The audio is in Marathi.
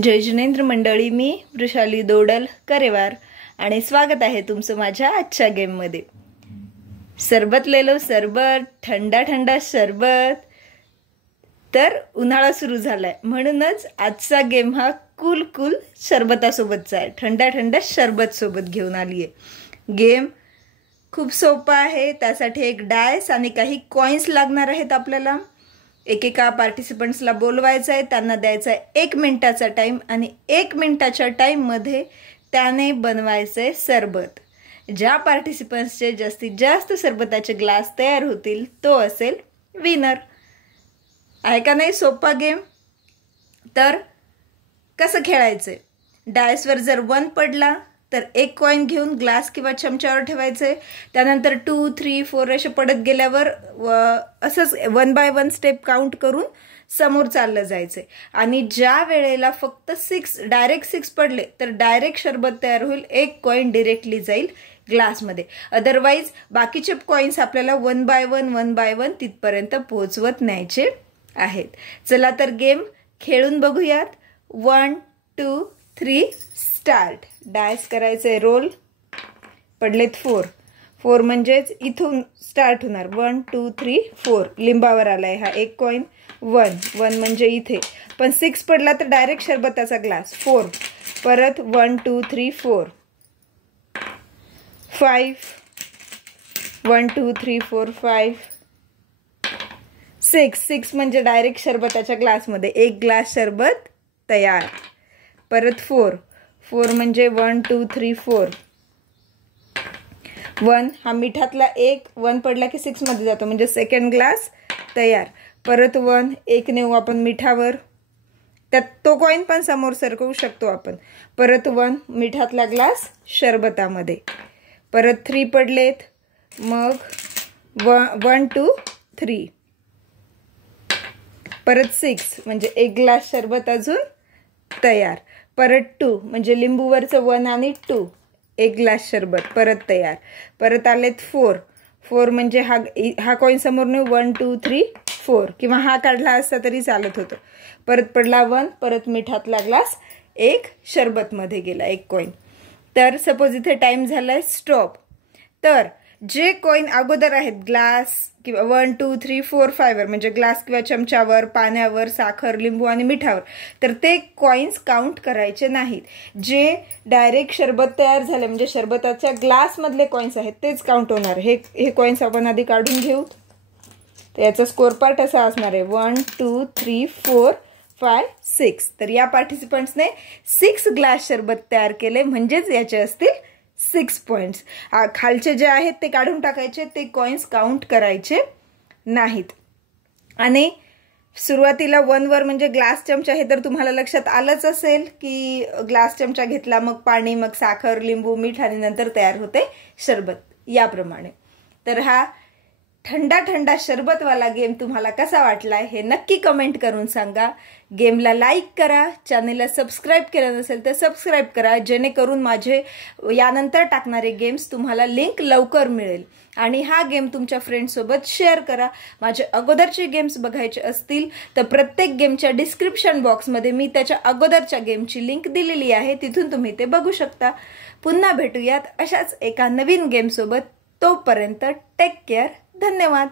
जय जिनेंद्र मंडळी, मी वृषाली दोडल करेवार आणि स्वागत आहे तुमचं माझ्या आजच्या गेममध्ये। सरबत लेलो सरबत, ठंडा ठंडा सरबत। तर उन्हाळा सुरू झालाय म्हणूनच आजचा गेम हा कूल कूल सरबतासोबतचा आहे, ठंडा ठंडा सरबत सोबत घेऊन आली आहे। गेम खूप सोपा आहे, त्यासाठी एक डायस आणि काही कॉइन्स लागणार आहेत आपल्याला। एकेका पार्टिसिपंट्सला बोलवायचं आहे, त्यांना द्यायचा आहे 1 मिनिटाचा टाइम आणि 1 मिनिटाच्या टाइम मध्ये त्याने बनवायचे सरबत। ज्या पार्टिसिपंट्सचे जास्तीत जास्त सरबताचे ग्लास तयार होतील तो असेल विनर। आहे का नाही सोपा गेम? तर कसं खेळायचं? डायसवर जर 1 पडला तर 1 कॉइन घेऊन ग्लास किंवा चमच्यावर ठेवायचे। त्यानंतर 2, 3, 4 असे पडत गेल्यावर असंच 1 बाय 1 स्टेप काउंट करून समोर चाललं जायचे। आणि ज्या वेळेला फक्त 6 डायरेक्ट 6 पडले तर डायरेक्ट सरबत तयार होईल, 1 कॉइन डायरेक्टली जाईल ग्लासमध्ये। अदरवाइज बाकीचे कॉइन्स आपल्याला 1 बाय 1 तिथपर्यंत पोहोचवत न्यायचे आहेत। चला तर गेम खेळून बघूयात। 1, 2, 3 स्टार्ट। डायस करायचे रोल, पडलेत 4 4 म्हणजेच इथून स्टार्ट होणार 1 2 3 4। लिंबावर आलाय हा 1 कॉइन, 1 म्हणजे इथे, पण 6 पडला तर डायरेक्ट सरबताचा ग्लास 4। परत 1 2 3 4 5 1 2 3 4 5 6 म्हणजे डायरेक्ट सरबताच्या ग्लासमध्ये 1 ग्लास सरबत तयार। परत 4 म्हणजे 1 2 3 4 1 हा मिठातला 1 पडला की 6 मध्ये जातो म्हणजे सेकंड ग्लास तयार। परत 1 नेऊ आपण मिठावर, त्यात तो कॉइन पण समोर सरकवू शकतो आपण। परत 1 मिठातला ग्लास सरबतामध्ये। परत 3 पडलेत, मग 1 2 3 परत 6 म्हणजे 1 ग्लास सरबत अजून तयार। परत 2 म्हणजे लिंबूवरचं 1 आणि 2 1 ग्लास सरबत परत तयार। परत आलेत 4 म्हणजे हा कॉइन समोर नेऊ 1 2 3 4 किंवा हा काढला असता तरी चालत होतं। परत पडला 1, परत मिठातला ग्लास 1 सरबत मध्ये गेला 1 कॉइन। तर सपोज इथे टाइम झालाय स्टॉप। तर जे कॉइन अगोदर आहेत ग्लास किंवा 1 2 3 4 5 वर म्हणजे ग्लास किंवा चमच्यावर, पाण्यावर, साखर, लिंबू आणि मिठावर, तर ते कॉइन्स काउंट करायचे नाहीत। जे डायरेक्ट सरबत तयार झाले म्हणजे सरबताच्या ग्लास मधले कॉइन्स आहेत तेच काउंट होणार। हे कॉइन्स आपण आधी काढून घेऊ। तर याचा स्कोर पार्ट असा असणार आहे 1 2 3 4 5 6। तर या पार्टिसिपंट्सने 6 ग्लास सरबत तयार केले म्हणजेच याचे असतील 6 पॉइंट्स। खालचे जे आहेत ते काढून टाकायचे, ते कॉइन्स काउंट करायचे नाहीत। आणि सुरुवातीला 1 वर म्हणजे ग्लास चमचा, हे तर तुम्हाला लक्षात आलंच असेल की ग्लास चमचा घेतला, मग पाणी, मग साखर, लिंबू, मीठ आणि नंतर तयार होते सरबत याप्रमाणे। तर हा ठंडा ठंडा सरबतवाला गेम तुम्हाला कसा वाटलाय हे नक्की कमेंट करून सांगा। गेमला लाईक करा, चॅनेलला सबस्क्राईब केलं नसेल तर सबस्क्राईब करा, जेणेकरून माझे यानंतर टाकणारे गेम्स तुम्हाला लिंक लवकर मिळेल। आणि हा गेम तुमच्या फ्रेंड्ससोबत शेअर करा। माझे अगोदरचे गेम्स बघायचे असतील तर प्रत्येक गेमच्या डिस्क्रिप्शन बॉक्समध्ये मी त्याच्या अगोदरच्या गेमची लिंक दिलेली आहे, तिथून तुम्ही ते बघू शकता। पुन्हा भेटूयात अशाच एका नवीन गेमसोबत, तोपर्यंत टेक केअर, धन्यवाद।